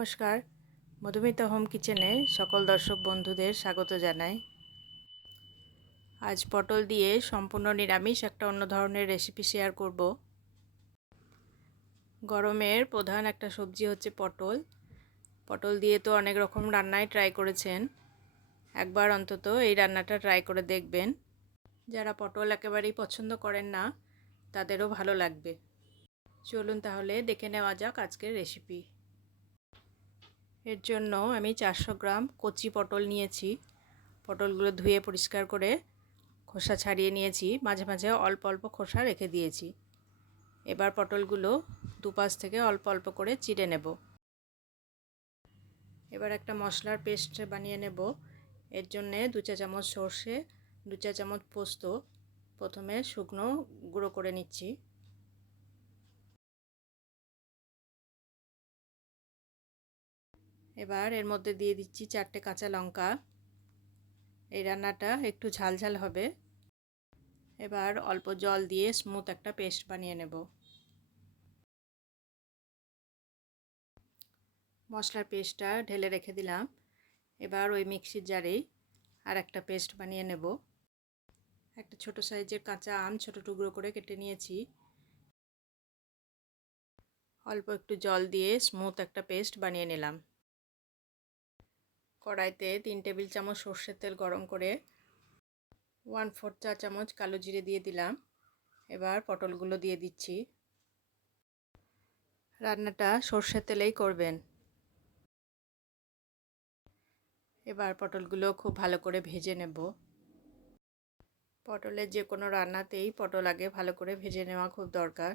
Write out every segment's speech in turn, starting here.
নমস্কার। মধুমিতা হোম কিচেনে সকল দর্শক বন্ধুদের স্বাগত জানাই। আজ পটল দিয়ে সম্পূর্ণ নিরামিষ একটা অন্য ধরনের রেসিপি শেয়ার করব। গরমের প্রধান একটা সবজি হচ্ছে পটল। পটল দিয়ে তো অনেক রকম রান্নাই ট্রাই করেছেন। একবার অন্তত এই রান্নাটা ট্রাই করে দেখবেন। যারা পটল একেবারেই পছন্দ করেন না, তাদেরও ভালো লাগবে। চলুন তাহলে দেখে নেওয়া যাক আজকের রেসিপি এর জন্য আমি চারশো গ্রাম কচি পটল নিয়েছি। পটলগুলো ধুয়ে পরিষ্কার করে খোসা ছাড়িয়ে নিয়েছি। মাঝে মাঝে অল্প অল্প খোসা রেখে দিয়েছি। এবার পটলগুলো দুপাশ থেকে অল্প অল্প করে চিড়ে নেব। এবার একটা মশলার পেস্ট বানিয়ে নেব। এর জন্যে দু চা চামচ সর্ষে, দু চা চামচ পোস্ত। প্রথমে শুকনো গুঁড়ো করে নিচ্ছি। এবার এর মধ্যে দিয়ে দিচ্ছি চারটে কাঁচা লঙ্কা। এই রান্নাটা একটু ঝাল ঝাল হবে। এবার অল্প জল দিয়ে স্মুথ একটা পেস্ট বানিয়ে নেব। মশলার পেস্টটা ঢেলে রেখে দিলাম। এবার ওই মিক্সির জারেই আর একটা পেস্ট বানিয়ে নেব। একটা ছোট সাইজের কাঁচা আম ছোট টুকরো করে কেটে নিয়েছি। অল্প একটু জল দিয়ে স্মুথ একটা পেস্ট বানিয়ে নিলাম। কড়াইতে তিন টেবিল চামচ সর্ষের তেল গরম করে ওয়ান ফোর চা চামচ কালো জিরে দিয়ে দিলাম। এবার পটলগুলো দিয়ে দিচ্ছি। রান্নাটা সর্ষের তেলেই করবেন। এবার পটলগুলো খুব ভালো করে ভেজে নেব। পটলের যে কোনো রান্নাতেই পটল আগে ভালো করে ভেজে নেওয়া খুব দরকার।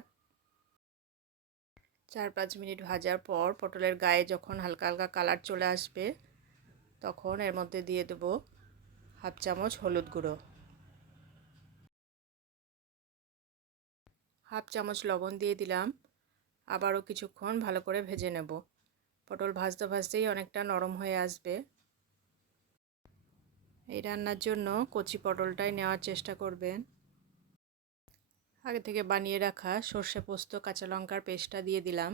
চার পাঁচ মিনিট ভাজার পর পটলের গায়ে যখন হালকা হালকা কালার চলে আসবে তখন এর মধ্যে দিয়ে দেব হাফ চামচ হলুদ গুঁড়ো। হাফ চামচ লবণ দিয়ে দিলাম। আবারও কিছুক্ষণ ভালো করে ভেজে নেব। পটল ভাজতে ভাজতেই অনেকটা নরম হয়ে আসবে। এই রান্নার জন্য কচি পটলটাই নেওয়ার চেষ্টা করবেন। আগে থেকে বানিয়ে রাখা সর্ষে পোস্ত, কাঁচা লঙ্কার পেস্টটা দিয়ে দিলাম।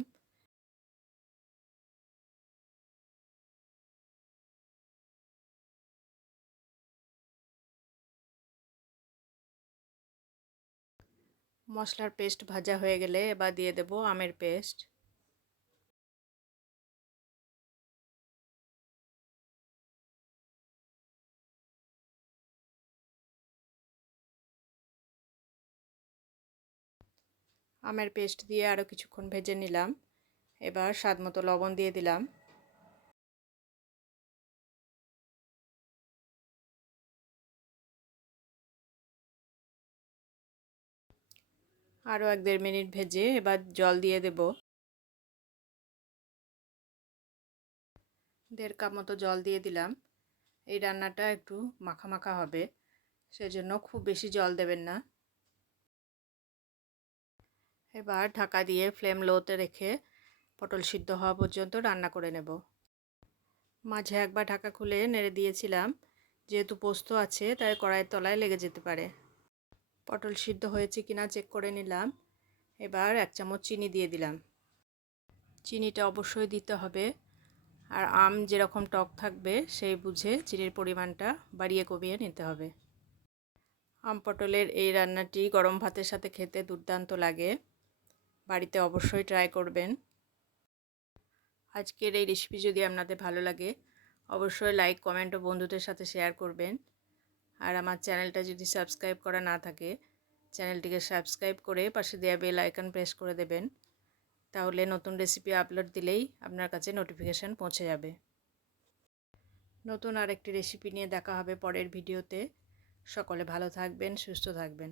মশলার পেস্ট ভাজা হয়ে গেলে এবার দিয়ে দেব আমের পেস্ট। আমের পেস্ট দিয়ে আরও কিছুক্ষণ ভেজে নিলাম। এবার স্বাদ মতো লবণ দিয়ে দিলাম। আরও এক দেড় মিনিট ভেজে এবার জল দিয়ে দেব। দেড় কাপ মতো জল দিয়ে দিলাম। এই রান্নাটা একটু মাখা মাখা হবে, সেজন্য খুব বেশি জল দেবেন না। এবার ঢাকা দিয়ে ফ্লেম লোতে রেখে পটল সিদ্ধ হওয়া পর্যন্ত রান্না করে নেব। মাঝে একবার ঢাকা খুলে নেড়ে দিয়েছিলাম, যেহেতু পোস্ত আছে, তাই কড়াইয়ের তলায় লেগে যেতে পারে। পটল সিদ্ধ হয়েছে কিনা চেক করে নিলাম। এবার এক চামচ চিনি দিয়ে দিলাম। চিনিটা অবশ্যই দিতে হবে। আর আম যেরকম টক থাকবে, সেই বুঝে চিনির পরিমাণটা বাড়িয়ে কমিয়ে নিতে হবে। আম পটলের এই রান্নাটি গরম ভাতের সাথে খেতে দুর্দান্ত লাগে। বাড়িতে অবশ্যই ট্রাই করবেন। আজকের এই রেসিপি যদি আপনাদের ভালো লাগে, অবশ্যই লাইক কমেন্ট ও বন্ধুদের সাথে শেয়ার করবেন। আর আমার চ্যানেলটা যদি সাবস্ক্রাইব করা না থাকে, চ্যানেলটিকে সাবস্ক্রাইব করে পাশে দেওয়া বেল আইকন প্রেস করে দেবেন। তাহলে নতুন রেসিপি আপলোড দিলেই আপনার কাছে নোটিফিকেশান পৌঁছে যাবে। নতুন আরেকটি রেসিপি নিয়ে দেখা হবে পরের ভিডিওতে। সকলে ভালো থাকবেন, সুস্থ থাকবেন।